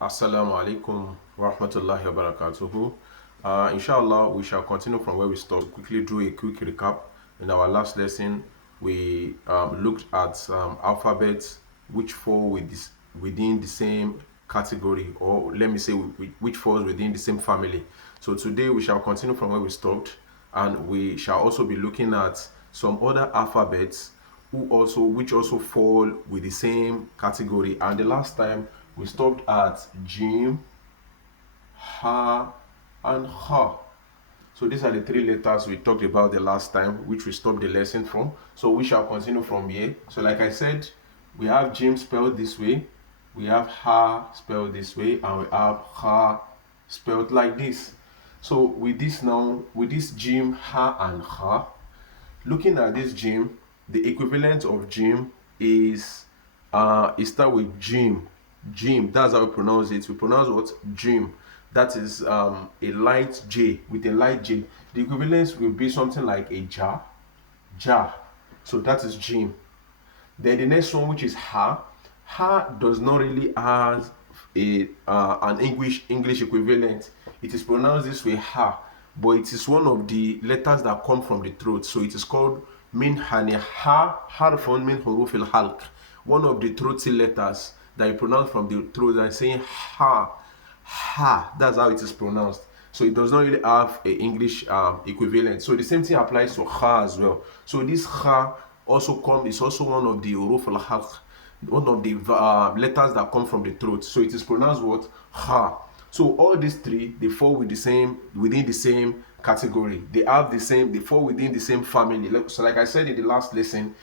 Assalamu alaikum wa rahmatullahi wa barakatuhu. Inshallah, we shall continue from where we stopped. Quickly do a quick recap. In our last lesson, we looked at alphabets which fall within the same category, or let me say, which falls within the same family. So today, we shall continue from where we stopped, and we shall also be looking at some other alphabets which also fall with the same category. And the last time we stopped at Jim, Ha, and Ha. So these are the three letters we talked about the last time, which we stopped the lesson from. So we shall continue from here. So like I said, we have Jim spelled this way, we have Ha spelled this way, and we have Ha spelled like this. So with this Jim, Ha, and Ha, looking at this Jim, the equivalent of Jim is it start with Jim. Jim, that's how we pronounce it. We pronounce what? Jim. That is a light J, with a light J. The equivalence will be something like a jar. Jar. So that is Jim. Then the next one, which is Ha. Ha does not really have an English equivalent. It is pronounced this way, Ha, but it is one of the letters that come from the throat. So it is called min hani ha harfun min huruf al halq. One of the throaty letters that you pronounce from the throat, and saying ha, ha. That's how it is pronounced. So it does not really have a English equivalent. So the same thing applies to ha as well. So this ha is also one of the huruf al halq, one of the letters that come from the throat. So it is pronounced what? Ha. So all these three, they fall within the same category. They fall within the same family. So like I said in the last lesson,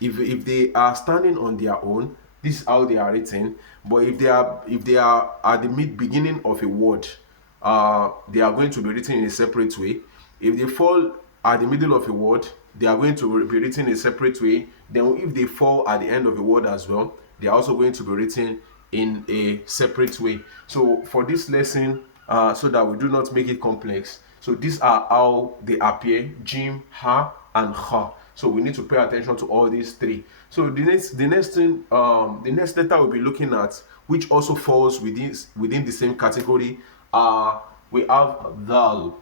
if they are standing on their own, this is how they are written. But if they are at the beginning of a word, they are going to be written in a separate way. If they fall at the middle of a word, they are going to be written in a separate way. Then if they fall at the end of a word as well, they are also going to be written in a separate way. So for this lesson, so that we do not make it complex, so these are how they appear: Jim, Ha, and Ha. So we need to pay attention to all these three. So the next letter we'll be looking at, which also falls within the same category, we have Dal.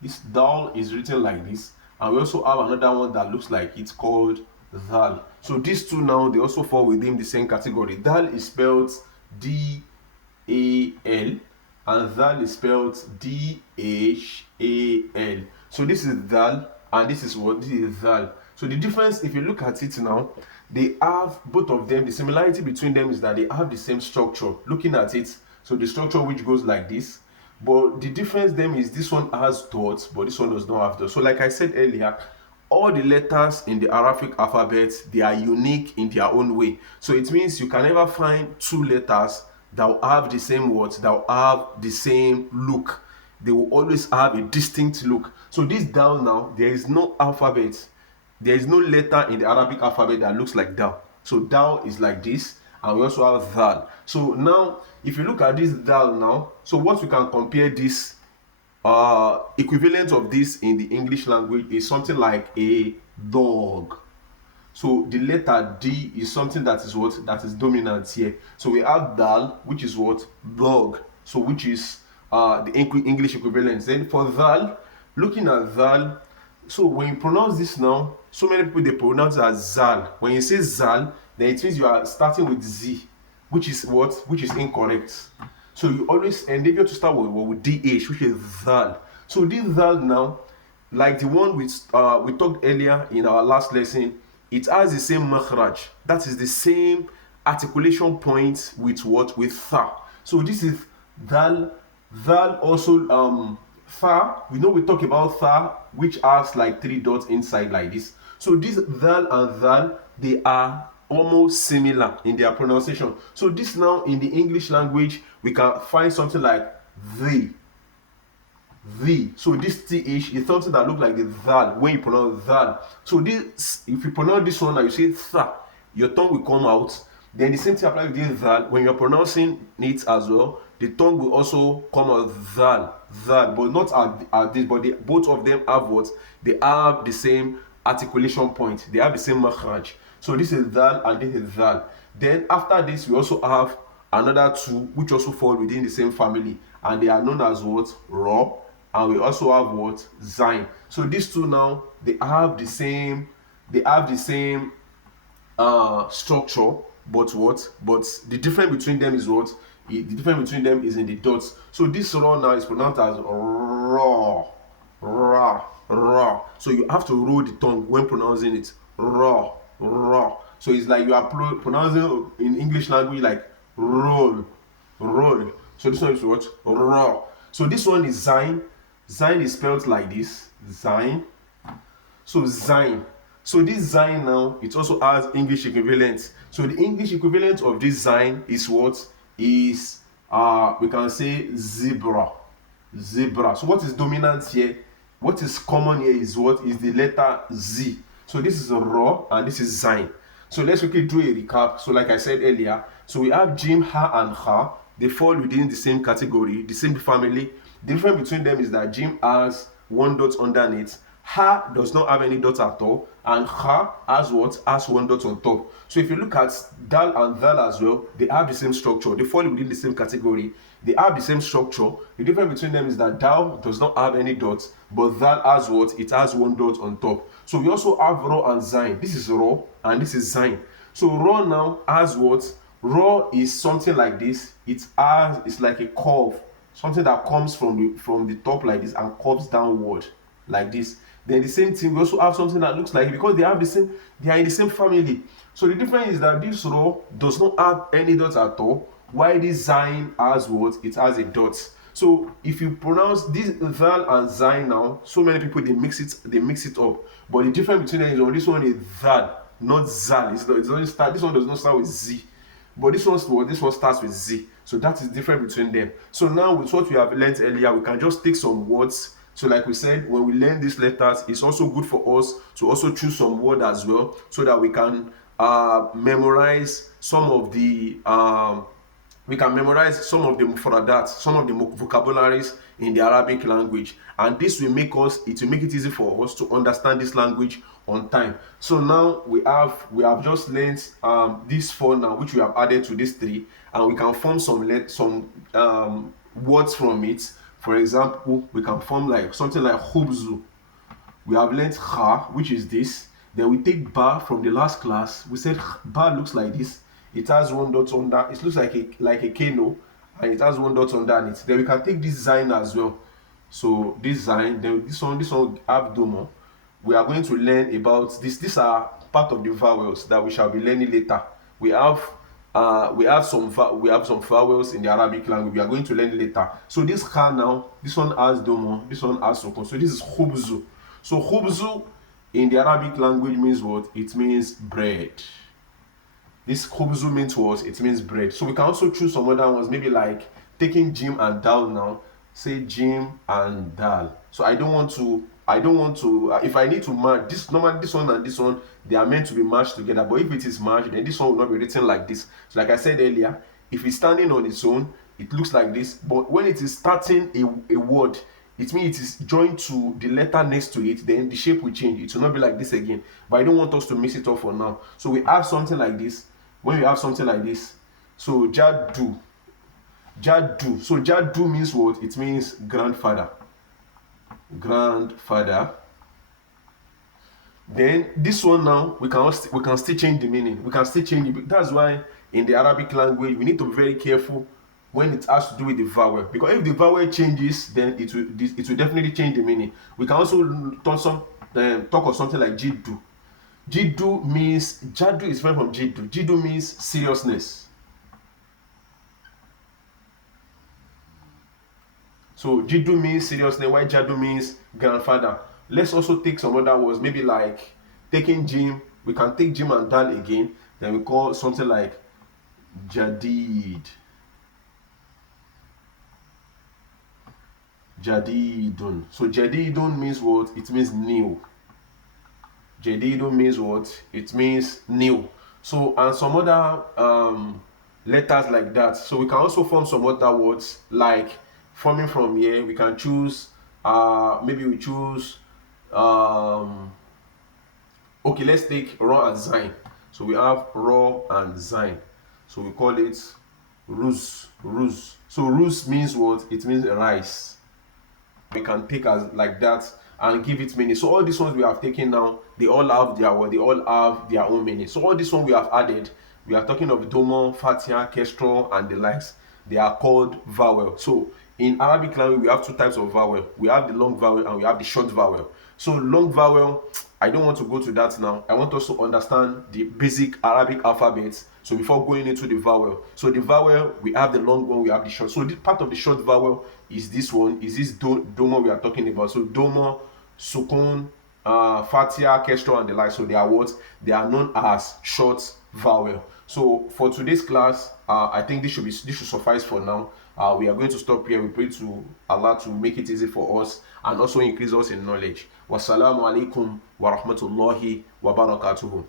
This Dal is written like this, and we also have another one that looks like it's called Dal. So these two now, they also fall within the same category. Dal is spelled D-A-L, and Dal is spelled D-H-A-L. So this is Dal, and this is what? This is Dal. So the difference, if you look at it now, they have, both of them, the similarity between them is that they have the same structure. Looking at it, so the structure which goes like this, but the difference then is this one has dots, but this one does not have dots. So like I said earlier, all the letters in the Arabic alphabet, they are unique in their own way. So it means you can never find two letters that will have the same words, that will have the same look. They will always have a distinct look. So this Dal now, there is no alphabet. There is no letter in the Arabic alphabet that looks like Dal. So Dal is like this, and we also have Dal. So now, if you look at this Dal now, so what we can compare this equivalent of this in the English language is something like a dog. So the letter D is something that is what? That is dominant here. So we have Dal, which is what? Dog. So which is the English equivalent. Then for Dal, looking at Dal, so when you pronounce this now, so many people, they pronounce it as Zal. When you say Zal, then it means you are starting with Z, which is what? Which is incorrect. So you always endeavor to start with DH, which is Zal. So this Zal now, like the one we talked earlier in our last lesson, it has the same makhraj. That is the same articulation point with what? With Tha. So this is Dal. Dal also, Tha, we know we talk about Tha, which has like 3 dots inside like this. So this Dal and Dal, they are almost similar in their pronunciation. So this now, in the English language, we can find something like the. So this th is something that looks like the Dal when you pronounce Dal. So this, if you pronounce this one and you say Tha, your tongue will come out. Then the same thing applies with this Dal. When you're pronouncing it as well, the tongue will also come out Dal, but not at this. But both of them have what? They have the same articulation point. They have the same makhraj. So this is Dal and this is Dal. Then after this, we also have another two which also fall within the same family, and they are known as what? Ra. And we also have what? Zain. So these two now, they have the same structure, but what? But the difference between them is what? The difference between them is in the dots. So this raw now is pronounced as raw, raw, raw. So you have to roll the tongue when pronouncing it. Raw, raw. So it's like you are pronouncing in English language like roll, roll. So this one is what? Raw. So this one is Zain. Zain is spelled like this. Zain. So Zain. So this Zain now, it also has English equivalent. So the English equivalent of this Zain is what? Is we can say zebra. Zebra. So what is dominant here? What is common here is what? Is the letter Z. So this is Ra and this is Zain. So let's quickly do a recap. So like I said earlier, so we have Jim, Ha and Ha. They fall within the same category, the same family. The difference between them is that Jim has one dot underneath, Ha does not have any dot at all, and Ha has what? Has one dot on top. So if you look at Dal and Dal as well, they have the same structure. They fall within the same category. They have the same structure. The difference between them is that Dal does not have any dots, but Dal has what? It has one dot on top. So we also have Ra and Zain. This is Ra and this is Zain. So Ra now has what? Ra is something like this. It's like a curve, something that comes from the top like this and curves downward like this. Then the same thing, we also have something that looks like it because they are in the same family. So the difference is that this Ra does not have any dots at all, while this Zain has what? It has a dot. So if you pronounce this Zal and Zain now, so many people they mix it up. But the difference between them is on this one is Zal, not Zal. It doesn't start. This one does not start with Z. But this one starts with Z. So that is different between them. So now with what we have learned earlier, we can just take some words. So like we said, when we learn these letters, it's also good for us to also choose some word as well, so that we can memorize some of the mufradat, some of the vocabularies in the Arabic language, and this will make it easy for us to understand this language on time. So now we have just learned these four now, which we have added to these three, and we can form some words from it. For example, we can form like something like khubzu. We have learned kha, which is this. Then we take ba from the last class. We said ba looks like this. It has one dot under. It looks like a keno, and it has one dot underneath. Then we can take this Zain as well. So this Zain, then this one abdomo. We are going to learn about this. These are part of the vowels that we shall be learning later. We have some vowels in the Arabic language. We are going to learn later. So this kha now, this one has domo, this one has sukun. So this is khubzu. So khubzu in the Arabic language means what? It means bread. This khubzu means what? It means bread. So we can also choose some other ones, maybe like taking jim and dal now. Say jim and dal. So I don't want to if I need to match this, normally this one and this one, they are meant to be matched together. But if it is matched, then this one will not be written like this. So like I said earlier, if it's standing on its own, it looks like this. But when it is starting a word, it means it is joined to the letter next to it, then the shape will change. It will not be like this again. But I don't want us to mix it up for now. So we have something like this. When we have something like this, so Jaddu. So Jaddu means what? It means grandfather. Grandfather. Then this one now, we can still change the meaning. We can still change it. That's why in the Arabic language we need to be very careful when it has to do with the vowel, because if the vowel changes, then it will definitely change the meaning. We can also talk of something like Jiddu. Jaddu is different from Jiddu. Jiddu means seriousness. So Jiddu means seriousness, while Jaddu means grandfather. Let's also take some other words, maybe like taking Jim. We can take Jim and Dal again. Then we call something like Jadid. Jadidun. So Jadidun means what? It means new. Jadidun means what? It means new. So, and some other letters like that. So we can also form some other words, like forming from here. We can choose maybe we choose okay, let's take Ra and Zain. So we have Ra and Zain. So we call it Ruz. So ruz means what? It means rice. We can take as like that and give it meaning. So all these ones we have taken now, they all have their what? They all have their own meaning. So all this one we have added, we are talking of domo, fatia, kestrel, and the likes. They are called vowel. So in Arabic language, we have two types of vowel. We have the long vowel and we have the short vowel. So long vowel, I don't want to go to that now. I want us to understand the basic Arabic alphabet. So before going into the vowel, so the vowel, we have the long one, we have the short. So this part of the short vowel is this one, is this domo we are talking about. So domo, sukun, fatia, kestrel, and the like. So they are what? They are known as short vowel. So for today's class, I think this should suffice for now. We are going to stop here. We pray to Allah to make it easy for us and also increase us in knowledge. Wassalamu alaikum wa rahmatullahi wa barakatuhu.